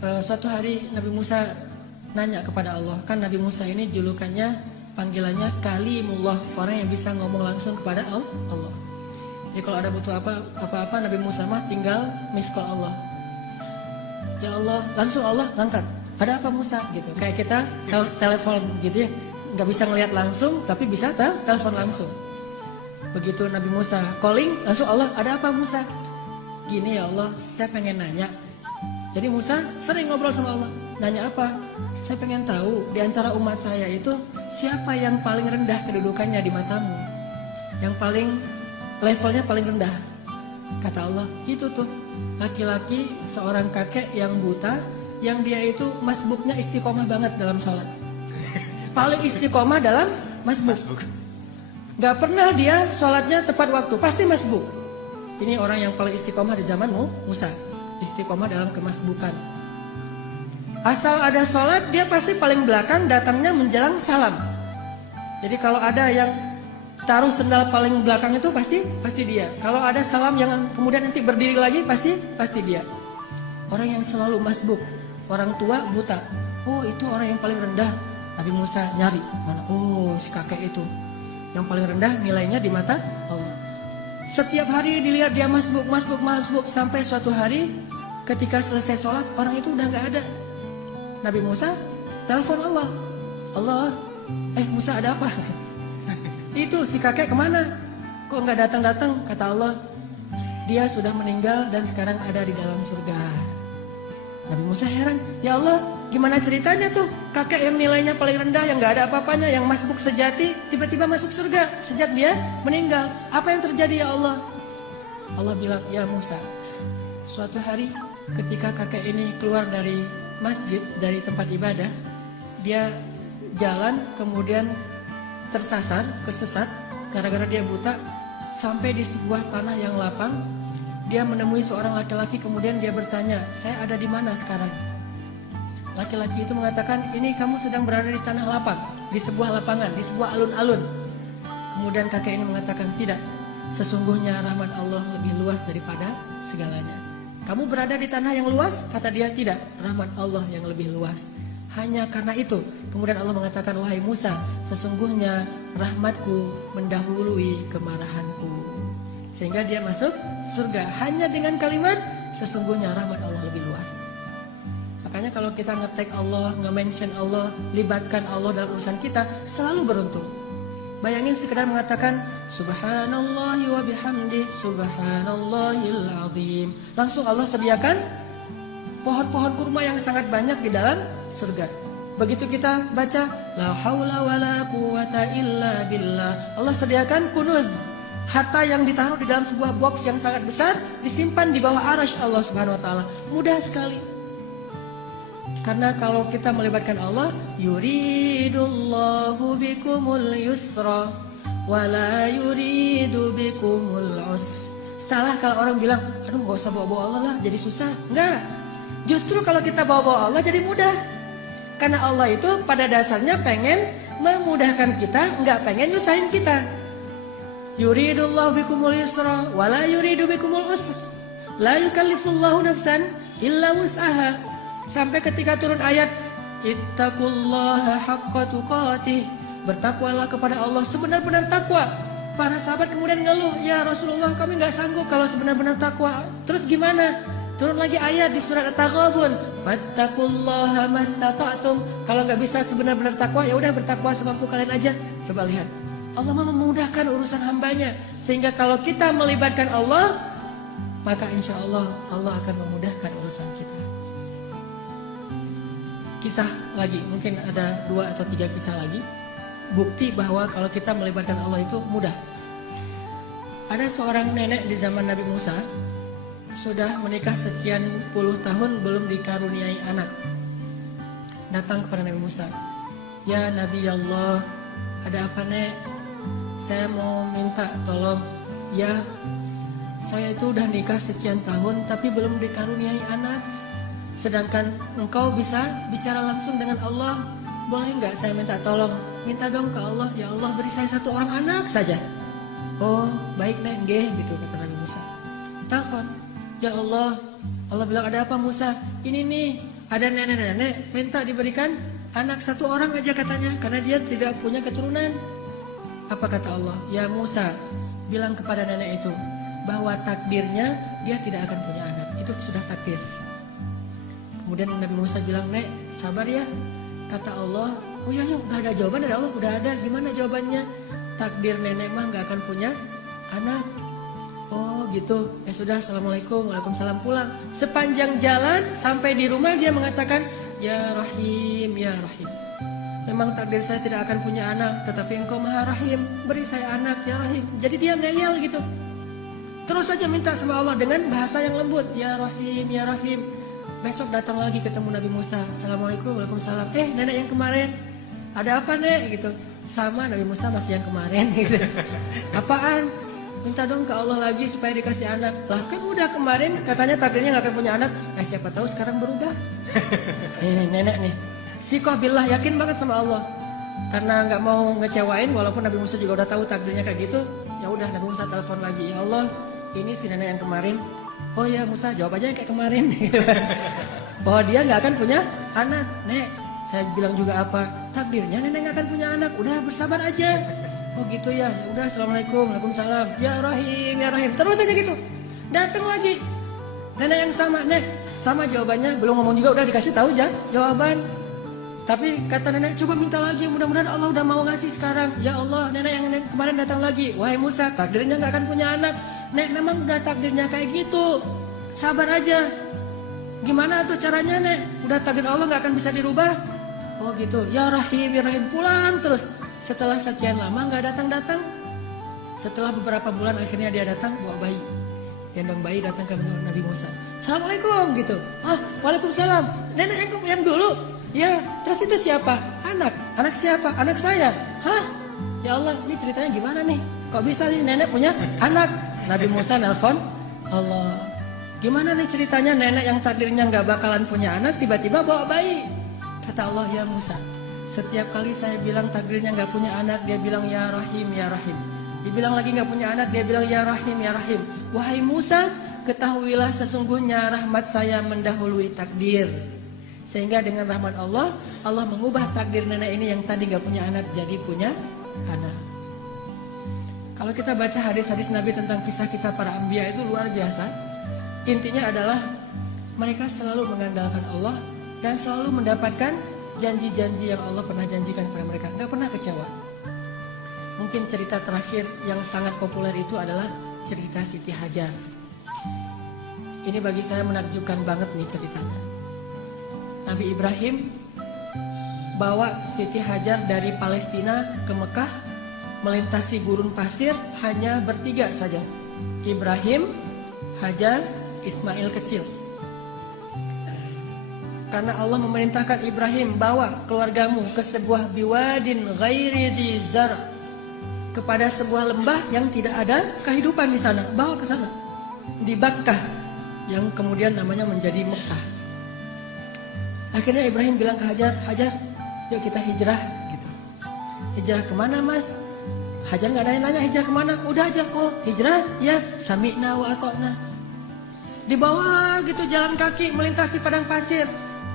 Suatu hari Nabi Musa nanya kepada Allah. Kan Nabi Musa ini julukannya, panggilannya Kalimullah, orang yang bisa ngomong langsung kepada Allah. Jadi kalau ada butuh apa-apa Nabi Musa mah tinggal miss call Allah. Ya Allah, langsung Allah ngangkat. Ada apa Musa gitu. Kayak kita telepon gitu ya. Nggak bisa ngelihat langsung tapi bisa telepon langsung. Begitu Nabi Musa calling, langsung Allah, ada apa Musa? Gini ya Allah, saya pengen nanya. Jadi Musa sering ngobrol sama Allah. Nanya apa? Saya pengen tahu di antara umat saya itu siapa yang paling rendah kedudukannya di matamu? Yang paling levelnya paling rendah. Kata Allah, itu tuh laki-laki seorang kakek yang buta, yang dia itu masbuknya istiqomah banget dalam sholat. Paling istiqomah dalam masbuk. Gak pernah dia sholatnya tepat waktu, pasti masbuk. Ini orang yang paling istiqomah di zamanmu, Musa. Istiqomah dalam kemasbukan. Asal ada sholat, dia pasti paling belakang, datangnya menjelang salam. Jadi kalau ada yang taruh sendal paling belakang itu pasti dia. Kalau ada salam yang kemudian nanti berdiri lagi, pasti dia. Orang yang selalu masbuk, orang tua buta. Oh, itu orang yang paling rendah. Nabi Musa nyari mana? Oh, si kakek itu yang paling rendah nilainya di mata Allah. Setiap hari dilihat dia masbuk sampai suatu hari ketika selesai sholat orang itu udah nggak ada. Nabi Musa telepon Allah. Allah, Musa ada apa? Itu si kakek kemana? Kok nggak datang? Kata Allah, dia sudah meninggal dan sekarang ada di dalam surga. Nabi Musa heran, ya Allah, gimana ceritanya tuh kakek yang nilainya paling rendah, yang gak ada apa-apanya, yang masbuk sejati, tiba-tiba masuk surga sejak dia meninggal. Apa yang terjadi ya Allah? Allah bilang, ya Musa, suatu hari ketika kakek ini keluar dari masjid, dari tempat ibadah, dia jalan kemudian kesesat, gara-gara dia buta, sampai di sebuah tanah yang lapang. Dia menemui seorang laki-laki, kemudian dia bertanya, saya ada di mana sekarang? Laki-laki itu mengatakan, ini kamu sedang berada di tanah lapang, di sebuah lapangan, di sebuah alun-alun. Kemudian kakek ini mengatakan, tidak, sesungguhnya rahmat Allah lebih luas daripada segalanya. Kamu berada di tanah yang luas? Kata dia, tidak, rahmat Allah yang lebih luas. Hanya karena itu, kemudian Allah mengatakan, wahai Musa, sesungguhnya rahmatku mendahului kemarahanku. Sehingga dia masuk surga hanya dengan kalimat sesungguhnya rahmat Allah lebih luas. Makanya kalau kita nge-tag Allah, nge-mention Allah, libatkan Allah dalam urusan kita, selalu beruntung. Bayangin sekedar mengatakan subhanallahi wa bihamdi subhanallahil azim. Langsung Allah sediakan pohon-pohon kurma yang sangat banyak di dalam surga. Begitu kita baca la haula wala quwata illa billah, Allah sediakan kunuz, harta yang ditaruh di dalam sebuah box yang sangat besar, disimpan di bawah arasy Allah Subhanahu wa taala. Mudah sekali. Karena kalau kita melibatkan Allah, yuridullahu bikumul yusra wa la yuridu bikumul usra. Salah kalau orang bilang, aduh gak usah bawa-bawa Allah lah, jadi susah. Enggak. Justru kalau kita bawa-bawa Allah jadi mudah. Karena Allah itu pada dasarnya pengen memudahkan kita, enggak pengen nyusahin kita. Yuridullahu bikumul yusra wa la yuridu bikumul usra. La yukallifullahu nafsan illa wus'aha. Sampai ketika turun ayat ittaqullaha haqqa tuqatih, bertakwalah kepada Allah sebenar-benar takwa. Para sahabat kemudian ngeluh, ya Rasulullah kami enggak sanggup kalau sebenar-benar takwa. Terus gimana? Turun lagi ayat di surat At-Taghabun, fattaqullaha mastata'tum. Kalau enggak bisa sebenar-benar takwa, ya udah bertakwa semampu kalian aja. Coba lihat. Allah memudahkan urusan hambanya. Sehingga kalau kita melibatkan Allah, maka insya Allah Allah akan memudahkan urusan kita. Kisah lagi, mungkin ada 2 atau 3 kisah lagi. Bukti bahwa kalau kita melibatkan Allah itu mudah. Ada seorang nenek di zaman Nabi Musa, sudah menikah sekian puluh tahun belum dikaruniai anak. Datang kepada Nabi Musa, ya Nabi Allah, ada apa nek? Saya mau minta tolong. Ya, saya itu udah nikah sekian tahun tapi belum dikaruniai anak. Sedangkan engkau bisa bicara langsung dengan Allah. Boleh nggak saya minta tolong? Minta dong ke Allah, ya Allah beri saya 1 orang anak saja. Oh baik nek, nggih gitu kata Nabi Musa. Telepon, ya Allah. Allah bilang, ada apa Musa? Ini nih, Ada nenek-nenek minta diberikan anak 1 orang aja katanya, karena dia tidak punya keturunan. Apa kata Allah? Ya Musa, bilang kepada nenek itu bahwa takdirnya dia tidak akan punya anak. Itu sudah takdir. Kemudian Nabi Musa bilang, Nek, sabar ya. Kata Allah, oh ya, udah ada jawaban dari Allah, udah ada. Gimana jawabannya? Takdir nenek mah gak akan punya anak. Oh gitu, ya sudah, assalamualaikum, waalaikumsalam, pulang. Sepanjang jalan sampai di rumah dia mengatakan, ya Rahim, ya Rahim. Memang takdir saya tidak akan punya anak, tetapi Engkau Maha Rahim, beri saya anak, ya Rahim. Jadi dia ngeyel gitu. Terus saja minta sama Allah dengan bahasa yang lembut, ya Rahim, ya Rahim. Besok datang lagi ketemu Nabi Musa, assalamualaikum, waalaikumsalam. Nenek yang kemarin, ada apa nek? Gitu. Sama Nabi Musa masih yang kemarin gitu. Apaan? Minta dong ke Allah lagi supaya dikasih anak. Lah kan udah kemarin katanya takdirnya gak akan punya anak. Siapa tahu sekarang berubah. Ini nenek nih. Sikoh billah, yakin banget sama Allah. Karena gak mau ngecewain, walaupun Nabi Musa juga udah tahu takdirnya kayak gitu. Ya udah, Nabi Musa telepon lagi. Ya Allah, ini si nenek yang kemarin. Oh ya Musa, jawab aja kayak kemarin. Bahwa dia gak akan punya anak. Nek, saya bilang juga apa? Takdirnya nenek gak akan punya anak. Udah bersabar aja. Oh gitu ya, ya udah, assalamualaikum, waalaikumsalam, ya Rahim, ya Rahim. Terus aja gitu. Datang lagi nenek yang sama, nek, sama jawabannya. Belum ngomong juga udah dikasih tahu jawaban. Tapi kata nenek, coba minta lagi, mudah-mudahan Allah udah mau ngasih sekarang. Ya Allah, nenek yang kemarin datang lagi. Wahai Musa, takdirnya gak akan punya anak. Nek, memang udah takdirnya kayak gitu. Sabar aja. Gimana tuh caranya nek? Udah takdir Allah gak akan bisa dirubah. Oh gitu, ya Rahim, ya Rahim. Pulang terus. Setelah sekian lama gak datang-datang. Setelah beberapa bulan akhirnya dia datang bawa bayi. Gendong bayi datang ke Nabi Musa. Assalamualaikum gitu. Waalaikumsalam. Nenek yang dulu. Ya, terus itu siapa? Anak. Anak siapa? Anak saya. Hah? Ya Allah, ini ceritanya gimana nih? Kok bisa nih nenek punya anak? Nabi Musa nelpon Allah. Gimana nih ceritanya nenek yang takdirnya gak bakalan punya anak tiba-tiba bawa bayi? Kata Allah, ya Musa, setiap kali saya bilang takdirnya gak punya anak, dia bilang ya Rahim, ya Rahim. Dibilang lagi gak punya anak, dia bilang ya Rahim, ya Rahim. Wahai Musa, ketahuilah sesungguhnya rahmat saya mendahului takdir. Sehingga dengan rahmat Allah, Allah mengubah takdir nenek ini yang tadi gak punya anak jadi punya anak. Kalau kita baca hadis-hadis Nabi tentang kisah-kisah para anbiya itu luar biasa. Intinya adalah mereka selalu mengandalkan Allah dan selalu mendapatkan janji-janji yang Allah pernah janjikan kepada mereka. Gak pernah kecewa. Mungkin cerita terakhir yang sangat populer itu adalah cerita Siti Hajar. Ini bagi saya menakjubkan banget nih ceritanya. Nabi Ibrahim bawa Siti Hajar dari Palestina ke Mekah, melintasi gurun pasir hanya bertiga saja. Ibrahim, Hajar, Ismail kecil. Karena Allah memerintahkan Ibrahim, bawa keluargamu ke sebuah biwadin ghairi dzi zar, kepada sebuah lembah yang tidak ada kehidupan di sana. Bawa ke sana. Di Bakkah, yang kemudian namanya menjadi Mekah. Akhirnya Ibrahim bilang ke Hajar, Hajar, yuk kita hijrah gitu. Hijrah kemana mas? Hajar gak nanya hijrah kemana? Udah aja, oh hijrah? Ya, sami'na wa ata'na. Di bawah gitu jalan kaki melintasi padang pasir.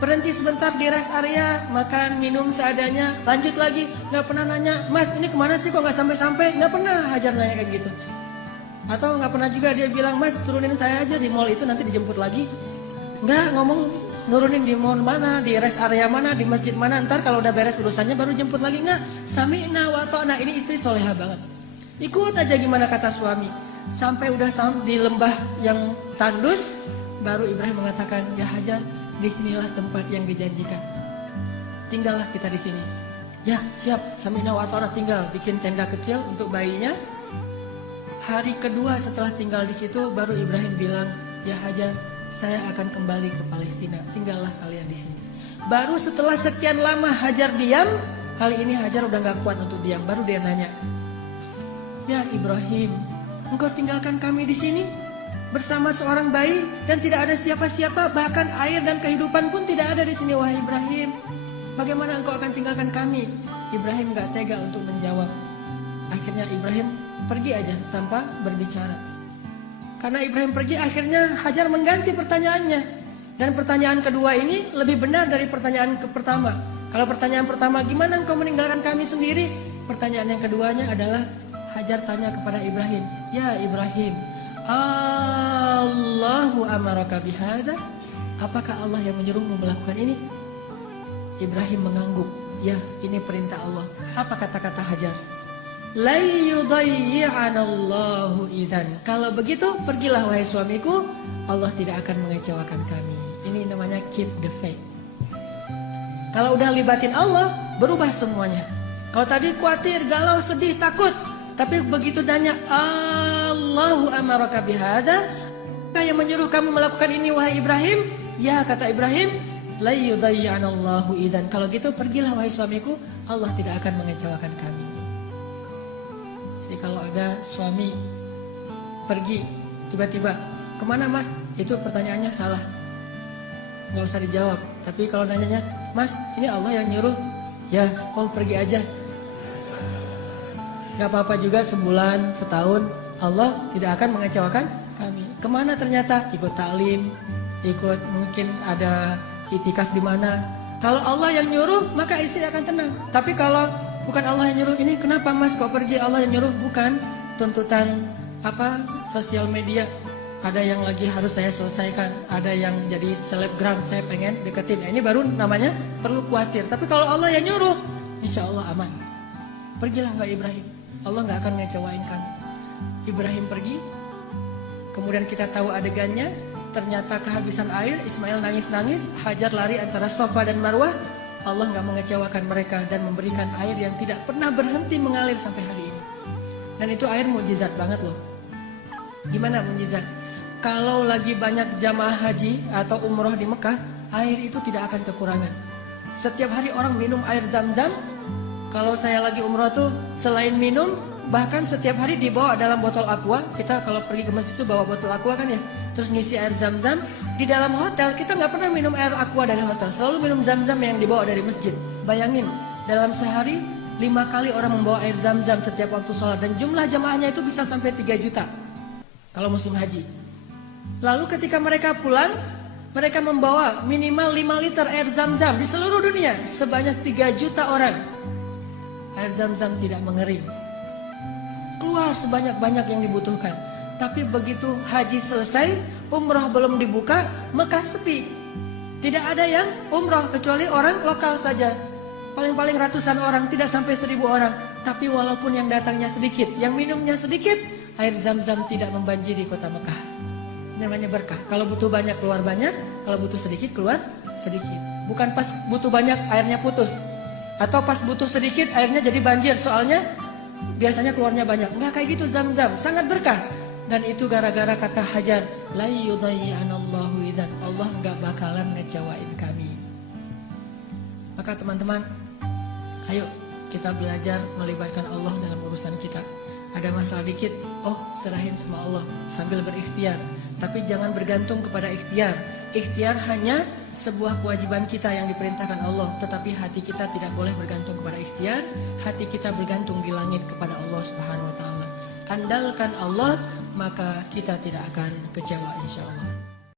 Berhenti sebentar di rest area, makan, minum seadanya, lanjut lagi. Gak pernah nanya, mas ini kemana sih kok gak sampai-sampai? Gak pernah Hajar nanya kayak gitu. Atau gak pernah juga dia bilang, mas turunin saya aja di mall itu nanti dijemput lagi. Gak ngomong nurunin di mall mana, di rest area mana, di masjid mana, ntar kalau udah beres urusannya baru jemput lagi. Nggak, sami'na wa ta'na. Ini istri soleha banget. Ikut aja gimana kata suami. Sampai udah di lembah yang tandus, baru Ibrahim mengatakan, ya Hajar, disinilah tempat yang dijanjikan. Tinggallah kita di sini. Ya siap, sami'na wa ta'na. Tinggal bikin tenda kecil untuk bayinya. Hari kedua setelah tinggal di situ, baru Ibrahim bilang, ya Hajar, saya akan kembali ke Palestina. Tinggallah kalian di sini. Baru setelah sekian lama Hajar diam, kali ini Hajar udah gak kuat untuk diam. Baru dia nanya, ya Ibrahim, engkau tinggalkan kami di sini bersama seorang bayi dan tidak ada siapa-siapa, bahkan air dan kehidupan pun tidak ada di sini. Wahai Ibrahim, bagaimana engkau akan tinggalkan kami? Ibrahim gak tega untuk menjawab. Akhirnya Ibrahim pergi aja tanpa berbicara. Karena Ibrahim pergi, akhirnya Hajar mengganti pertanyaannya. Dan pertanyaan kedua ini lebih benar dari pertanyaan pertama. Kalau pertanyaan pertama, gimana engkau meninggalkan kami sendiri? Pertanyaan yang keduanya adalah Hajar tanya kepada Ibrahim, ya Ibrahim, Allahu amaraka bihada? Apakah Allah yang menyuruhmu melakukan ini? Ibrahim mengangguk, ya ini perintah Allah. Apa kata-kata Hajar? La yudayyi'anallahu idzan. Kalau begitu pergilah wahai suamiku, Allah tidak akan mengecewakan kami. Ini namanya keep the faith. Kalau udah libatin Allah, berubah semuanya. Kalau tadi khawatir, galau, sedih, takut, tapi begitu nanya Allahu amaraka bihada, yang menyuruh kamu melakukan ini wahai Ibrahim? Ya kata Ibrahim, la yudayyi'anallahu idzan. Kalau gitu pergilah wahai suamiku, Allah tidak akan mengecewakan kami. Jadi kalau ada suami pergi tiba-tiba, kemana mas? Itu pertanyaannya salah, nggak usah dijawab. Tapi kalau nanyanya, mas ini Allah yang nyuruh, ya oh pergi aja. Gak apa-apa juga sebulan, setahun, Allah tidak akan mengecewakan kami. Kemana ternyata? Ikut taklim, ikut mungkin ada itikaf di mana. Kalau Allah yang nyuruh, maka istri akan tenang. Tapi kalau bukan Allah yang nyuruh, ini kenapa mas kok pergi? Allah yang nyuruh, bukan tuntutan sosial media. Ada yang lagi harus saya selesaikan, ada yang jadi selebgram, saya pengen deketin. Nah, ini baru namanya perlu khawatir. Tapi kalau Allah yang nyuruh, insya Allah aman. Pergilah Mbak Ibrahim, Allah gak akan ngecewain kamu. Ibrahim pergi, kemudian kita tahu adegannya, ternyata kehabisan air, Ismail nangis-nangis, Hajar lari antara Safa dan Marwah. Allah gak mengecewakan mereka dan memberikan air yang tidak pernah berhenti mengalir sampai hari ini. Dan itu air mukjizat banget loh. Gimana mukjizat? Kalau lagi banyak jamaah haji atau umroh di Mekah, air itu tidak akan kekurangan. Setiap hari orang minum air Zam-Zam. Kalau saya lagi umroh tuh selain minum, bahkan setiap hari dibawa dalam botol aqua. Kita kalau pergi ke masjid itu bawa botol aqua kan ya, terus ngisi air Zam-Zam. Di dalam hotel kita nggak pernah minum air aqua dari hotel, selalu minum Zam-Zam yang dibawa dari masjid. Bayangin, dalam sehari 5 kali orang membawa air Zam-Zam setiap waktu sholat, dan jumlah jamaahnya itu bisa sampai 3 juta kalau musim haji. Lalu ketika mereka pulang, mereka membawa minimal 5 liter air Zam-Zam di seluruh dunia, sebanyak 3 juta orang. Air Zam-Zam tidak mengering, keluar sebanyak-banyak yang dibutuhkan. Tapi begitu haji selesai, umrah belum dibuka, Mekah sepi. Tidak ada yang umrah kecuali orang lokal saja. Paling-paling ratusan orang, tidak sampai 1000 orang. Tapi walaupun yang datangnya sedikit, yang minumnya sedikit, air Zam-Zam tidak membanjiri kota Mekah. Ini namanya berkah. Kalau butuh banyak keluar banyak, kalau butuh sedikit keluar sedikit. Bukan pas butuh banyak airnya putus, atau pas butuh sedikit airnya jadi banjir, soalnya biasanya keluarnya banyak. Enggak kayak gitu Zam-Zam, sangat berkah. Dan itu gara-gara kata Hajar, la yudayyi'anallahu idzan. Allah enggak bakalan ngecewain kami. Maka teman-teman, ayo kita belajar melibatkan Allah dalam urusan kita. Ada masalah dikit, oh serahin sama Allah sambil berikhtiar. Tapi jangan bergantung kepada ikhtiar. Ikhtiar hanya sebuah kewajiban kita yang diperintahkan Allah. Tetapi hati kita tidak boleh bergantung kepada ikhtiar. Hati kita bergantung di langit kepada Allah Subhanahu wa ta'ala. Andalkan Allah, maka kita tidak akan kecewa insya Allah.